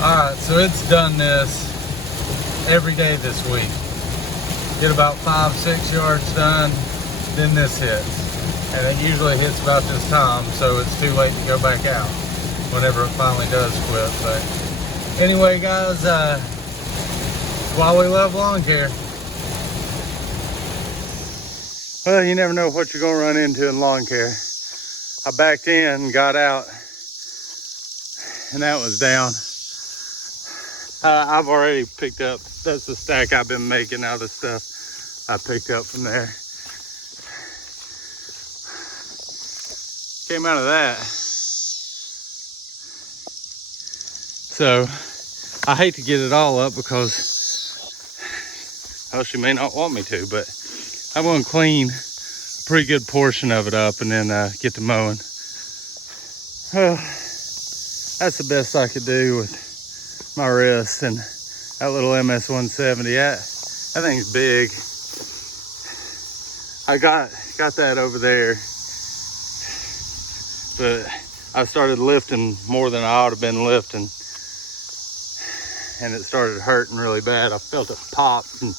Alright, so it's done this every day this week. Get about 5-6 yards done, then this hits. And it usually hits about this time, so it's too late to go back out whenever it finally does quit. But anyway, guys, that's why we love lawn care. Well, you never know what you're gonna run into in lawn care. I backed in and got out, and that was down. I've already picked up, that's the stack I've been making out of stuff I picked up from there. Came out of that. So I hate to get it all up because, well, she may not want me to, but I'm gonna clean a pretty good portion of it up and then get to mowing. That's the best I could do with my wrist and that little MS-170. That thing's big. I got that over there, but I started lifting more than I ought to have been lifting, and it started hurting really bad. I felt it pop, and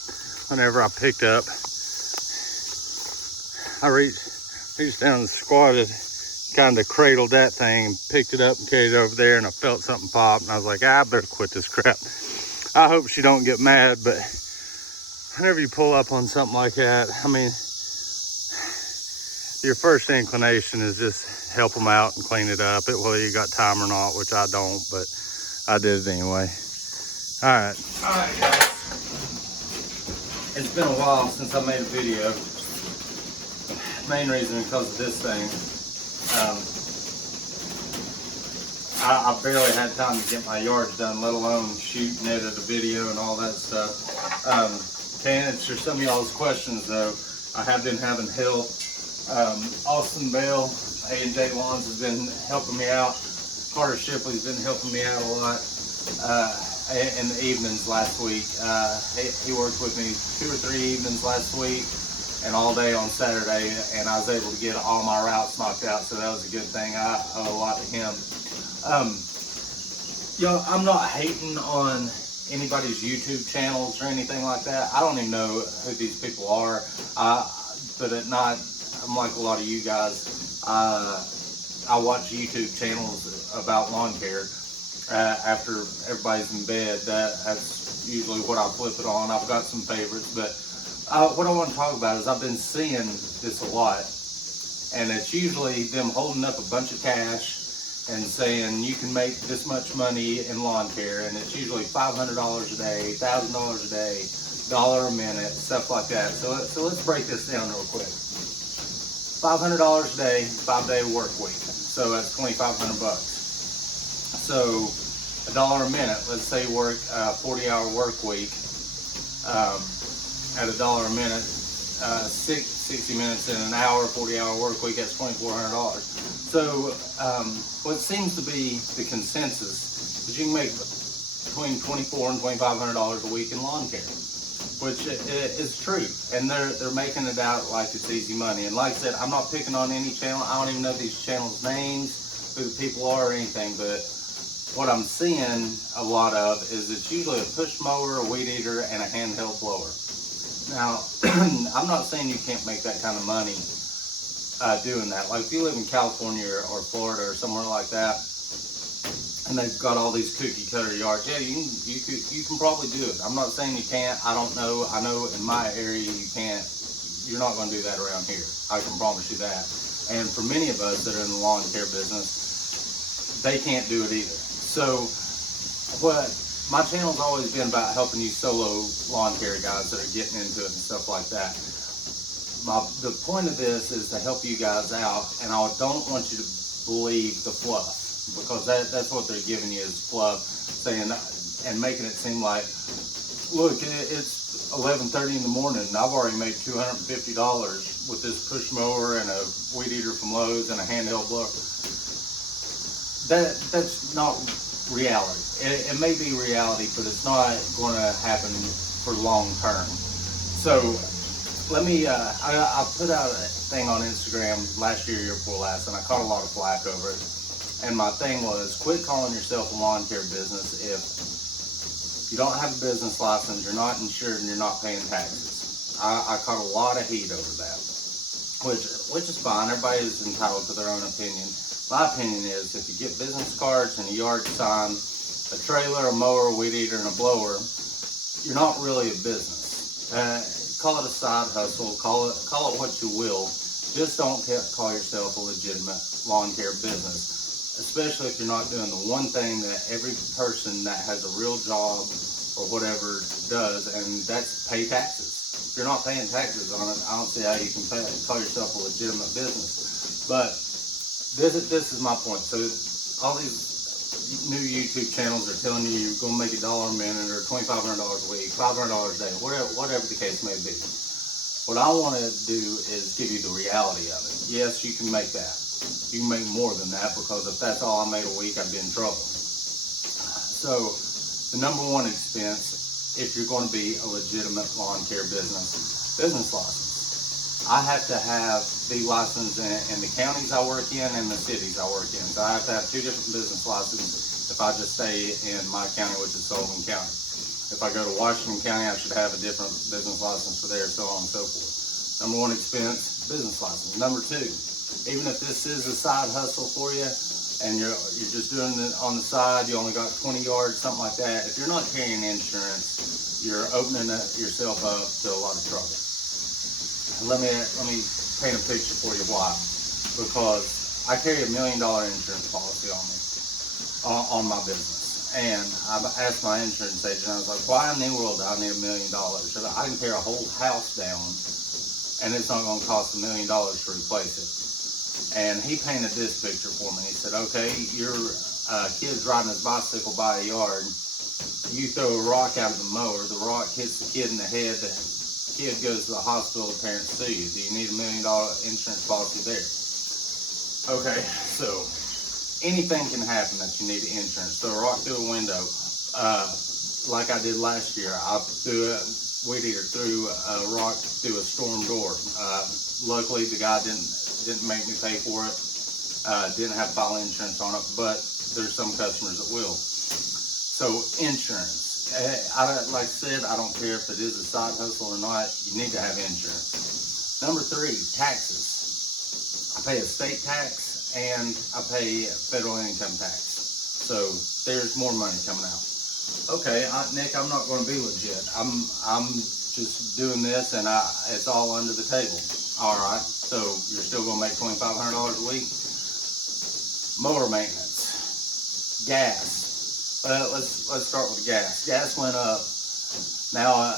whenever I picked up, I reached down and squatted, kind of cradled that thing and picked it up and carried it over there, and I felt something pop, and I was like, I better quit this crap. I hope she don't get mad, but whenever you pull up on something like that, I mean, your first inclination is just help them out and clean it up, whether you got time or not, which I don't, but I did it anyway. All right, guys. It's been a while since I made a video. Main reason because of this thing. I barely had time to get my yards done, let alone shoot and edit a video and all that stuff. To answer some of y'all's questions though, I have been having help. Austin Bell, A&J Lawns has been helping me out. Carter Shipley's been helping me out a lot in the evenings last week. He worked with me 2 or 3 evenings last week and all day on Saturday, and I was able to get all my routes knocked out, so that was a good thing. I owe a lot to him. Y'all, I'm not hating on anybody's YouTube channels or anything like that. I don't even know who these people are, but at night, I'm like a lot of you guys. I watch YouTube channels about lawn care after everybody's in bed. That's usually what I flip it on. I've got some favorites, but what I want to talk about is I've been seeing this a lot, and it's usually them holding up a bunch of cash and saying you can make this much money in lawn care, and it's usually $500 a day, $1,000 a day, $1 a minute, stuff like that. So let's break this down real quick. $500 a day, 5-day work week. So that's $2,500 bucks. So $1 a minute. Let's say you work a 40-hour work week at $1 a minute. 60 minutes in an hour, 40-hour work week. That's $2,400. So what seems to be the consensus is you can make between $2,400 and $2,500 a week in lawn care, which is true, and they're making it out like it's easy money. And like I said, I'm not picking on any channel. I don't even know these channels' names, who the people are or anything, but what I'm seeing a lot of is it's usually a push mower, a weed eater, and a handheld blower. Now, I'm not saying you can't make that kind of money doing that. Like if you live in California or Florida or somewhere like that, and they've got all these cookie cutter yards, yeah, you can probably do it. I'm not saying you can't. I don't know. I know in my area you can't. You're not going to do that around here. I can promise you that. And for many of us that are in the lawn care business, they can't do it either. So what my channel's always been about helping you solo lawn care guys that are getting into it and stuff like that. The point of this is to help you guys out, and I don't want you to believe the fluff, because that's what they're giving you is fluff, saying and making it seem like, look, it's 11:30 in the morning and I've already made $250 with this push mower and a weed eater from Lowe's and a handheld blower. That's not reality. It may be reality, but it's not going to happen for long term. So let me, I put out a thing on Instagram last year, year before last, and I caught a lot of flack over it. And my thing was, quit calling yourself a lawn care business if you don't have a business license, you're not insured, and you're not paying taxes. I caught a lot of heat over that, which is fine. Everybody is entitled to their own opinion. My opinion is, if you get business cards and a yard sign, a trailer, a mower, a weed eater, and a blower, you're not really a business. Call it a side hustle, call it what you will. Just don't call yourself a legitimate lawn care business. Especially if you're not doing the one thing that every person that has a real job or whatever does, and that's pay taxes. If you're not paying taxes on it, I don't see how you can call yourself a legitimate business. But this is my point. So all these new YouTube channels are telling you you're going to make $1 a minute or $2,500 a week, $500 a day, whatever the case may be. What I want to do is give you the reality of it. Yes, you can make that. You can make more than that, because if that's all I made a week, I'd be in trouble. So the number one expense, if you're going to be a legitimate lawn care business license. I have to be licensed in the counties I work in and the cities I work in. So I have to have 2 different business licenses if I just stay in my county, which is Sullivan County. If I go to Washington County, I should have a different business license for there, so on and so forth. Number one expense, business license. Number 2, even if this is a side hustle for you and you're just doing it on the side, you only got 20 yards, something like that, if you're not carrying insurance, you're opening yourself up to a lot of trouble. Let me paint a picture for you why. Because I carry $1 million insurance policy on me, on my business. And I asked my insurance agent, I was like, why in the world do I need $1 million? I can tear a whole house down and it's not going to cost $1 million to replace it. And he painted this picture for me. He said, okay, your kid's riding his bicycle by a yard. You throw a rock out of the mower. The rock hits the kid in the head. The kid goes to the hospital. The parents sue you. Do you need $1 million insurance policy there? Okay, so anything can happen that you need insurance. Throw a rock through a window. Like I did last year. I threw a weed eater through a rock through a storm door. Luckily, the guy didn't make me pay for it. Didn't have file insurance on it, but there's some customers that will. So insurance, like I said, I don't care if it is a side hustle or not, you need to have insurance. Number 3, taxes. I pay a state tax and I pay federal income tax. So there's more money coming out. Okay, Nick, I'm not going to be legit. I'm just doing this and it's all under the table. All right, so you're still going to make $2,500 a week. Mower maintenance, gas. Let's start with gas. Gas went up. Now,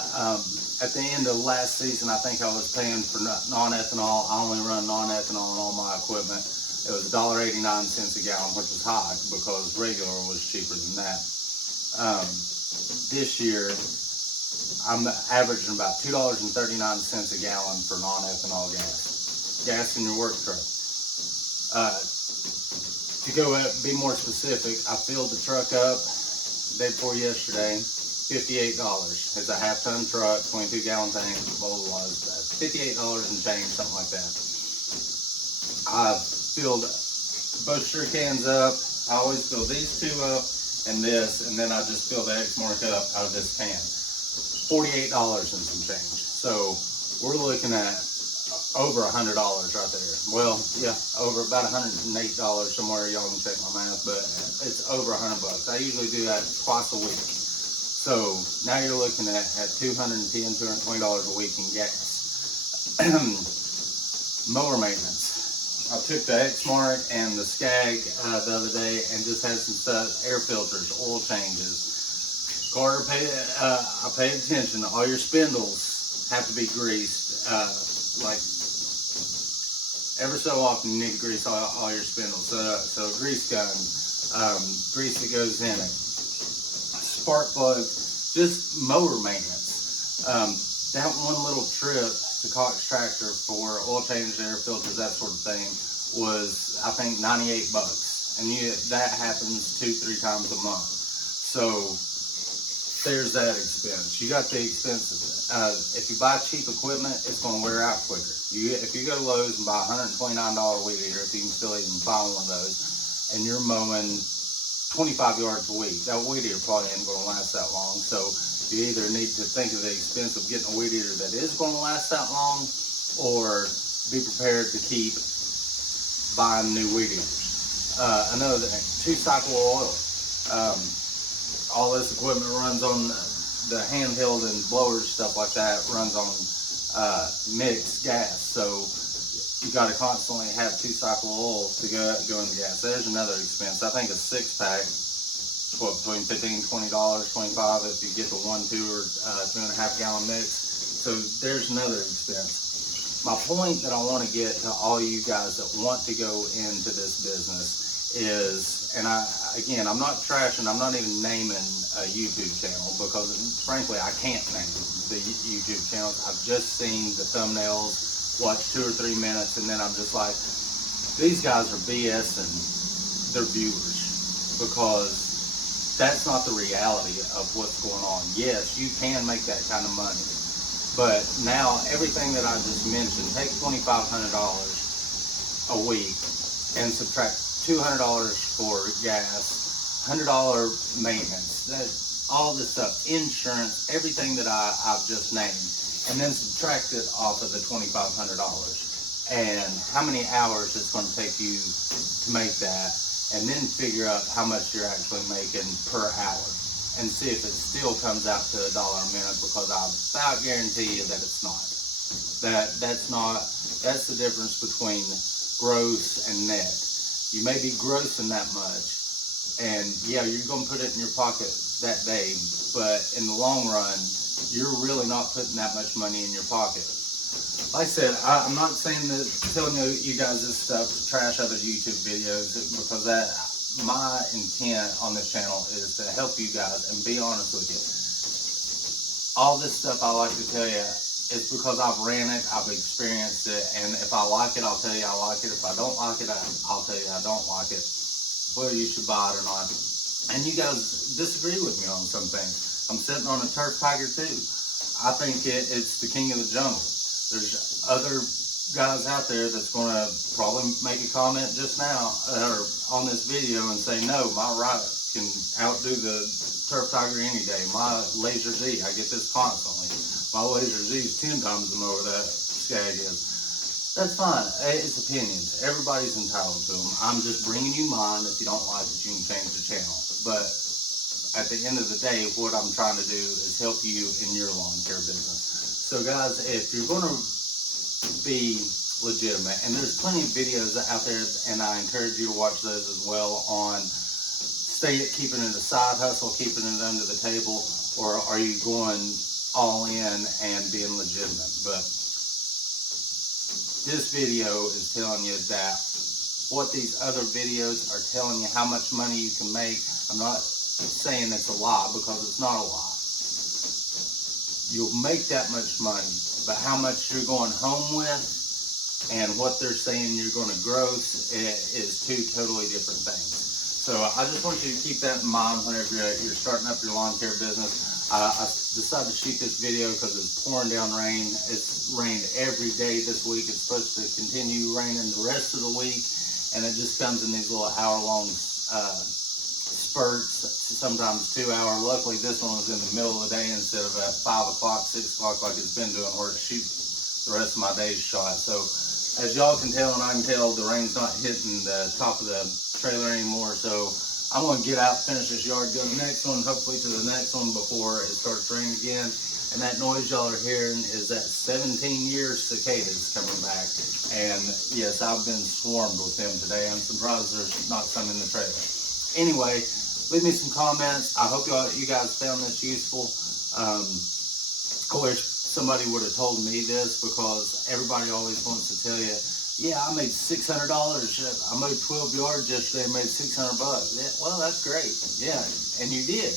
at the end of last season, I think I was paying for non-ethanol. I only run non-ethanol on all my equipment. It was $1.89 a gallon, which was high because regular was cheaper than that. This year, I'm averaging about $2.39 a gallon for non-ethanol gas. Gas in your work truck. To go be more specific, I filled the truck up day before yesterday, $58. It's a half-ton truck, 22-gallon tank, blah, blah, blah. $58 and change, something like that. I filled both sure cans up. I always fill these 2 up and this, and then I just fill the X-Mark up out of this can. $48 and some change. So we're looking at over $100 right there. Well, yeah, over about $108 somewhere. Y'all can check my math, but it's over $100. I usually do that twice a week. So now you're looking at $210, $220 a week in gas. Mower maintenance. I took the X-Mark and the Skag the other day and just had some stuff, air filters, oil changes. Carter, I paid attention. All your spindles have to be greased. Like ever so often, you need to grease all your spindles. So a grease gun, grease that goes in it, spark plugs, just mower maintenance. That one little trip to Cox Tractor for oil changes, air filters, that sort of thing was, I think, $98, and that happens 2-3 times a month. So there's that expense. You got the expenses. If you buy cheap equipment, it's going to wear out quicker. If you go to Lowe's and buy a $129 weed eater, if you can still even find one of those, and you're mowing 25 yards a week, that weed eater probably ain't going to last that long. So you either need to think of the expense of getting a weed eater that is going to last that long, or be prepared to keep buying new weed eaters. Another thing, 2-cycle oil. All this equipment runs on the handheld and blowers, stuff like that, runs on mixed gas. So you got to constantly have 2-cycle oil to go in the gas. There's another expense. I think a 6-pack, what, between $15, $20, $25 if you get the 1, 2, or 2.5 gallon mix. So there's another expense. My point that I want to get to all you guys that want to go into this business is, and I'm not trashing, I'm not even naming a YouTube channel because frankly I can't name the YouTube channels. I've just seen the thumbnails, watch 2 or 3 minutes, and then I'm just like, these guys are BSing their viewers, because that's not the reality of what's going on. Yes, you can make that kind of money, but now everything that I just mentioned, take $2,500 a week and subtract $200 for gas, $100 maintenance, all this stuff, insurance, everything that I've just named, and then subtract it off of the $2,500 and how many hours it's going to take you to make that, and then figure out how much you're actually making per hour and see if it still comes out to $1 a minute, because I about guarantee you that it's not. That's the difference between gross and net. You may be grossing that much, and yeah, you're going to put it in your pocket that day, but in the long run, you're really not putting that much money in your pocket. Like I said, I'm not saying that, telling you guys this stuff to trash other YouTube videos, because my intent on this channel is to help you guys and be honest with you. All this stuff I like to tell you is because I've ran it, I've experienced it, and if I like it, I'll tell you I like it. If I don't like it, I'll tell you I don't like it, whether you should buy it or not. And you guys disagree with me on some things. I'm sitting on a turf tiger too. I think it's the king of the jungle. There's other guys out there that's going to probably make a comment just now or on this video and say, no, my ride can outdo the turf tiger any day. My Laser Z, I get this constantly. My Laser Z is 10 times the mower that Skag is. That's fine. It's opinions. Everybody's entitled to them. I'm just bringing you mine. If you don't like it, you can change the channel. But at the end of the day, what I'm trying to do is help you in your lawn care business. So guys, if you're going to be legitimate, and there's plenty of videos out there, and I encourage you to watch those as well, on keeping it a side hustle, keeping it under the table, or are you going all in and being legitimate? But this video is telling you that what these other videos are telling you, how much money you can make. I'm not saying it's a lie, because it's not a lie. You'll make that much money, but how much you're going home with and what they're saying you're going to gross is two totally different things. So I just want you to keep that in mind whenever you're starting up your lawn care business. I decided to shoot this video because it's pouring down rain. It's rained every day this week. It's supposed to continue raining the rest of the week, and it just comes in these little hour-long spurts, sometimes 2 hour. Luckily, this one was in the middle of the day instead of at 5 o'clock, 6 o'clock like it's been doing, where it shoots the rest of my day's shot. So as y'all can tell, and I can tell, the rain's not hitting the top of the trailer anymore. So I'm going to get out, finish this yard, go to the next one, hopefully to the next one before it starts raining again. And that noise y'all are hearing is that 17-year cicadas coming back. And yes, I've been swarmed with them today. I'm surprised there's not some in the trailer. Anyway, leave me some comments. I hope you guys found this useful. I wish somebody would have told me this, because everybody always wants to tell you, yeah, I made $600. I mowed 12 yards yesterday and made $600. Yeah, well, that's great. Yeah, and you did.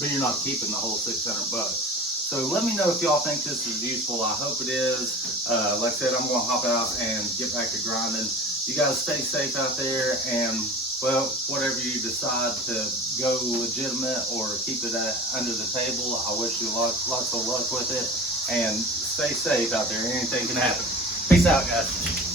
But you're not keeping the whole $600. So let me know if y'all think this is useful. I hope it is. Like I said, I'm going to hop out and get back to grinding. You guys stay safe out there, and well, whatever you decide to go legitimate or keep it under the table, I wish you lots of luck with it. And stay safe out there. Anything can happen. Peace out, guys.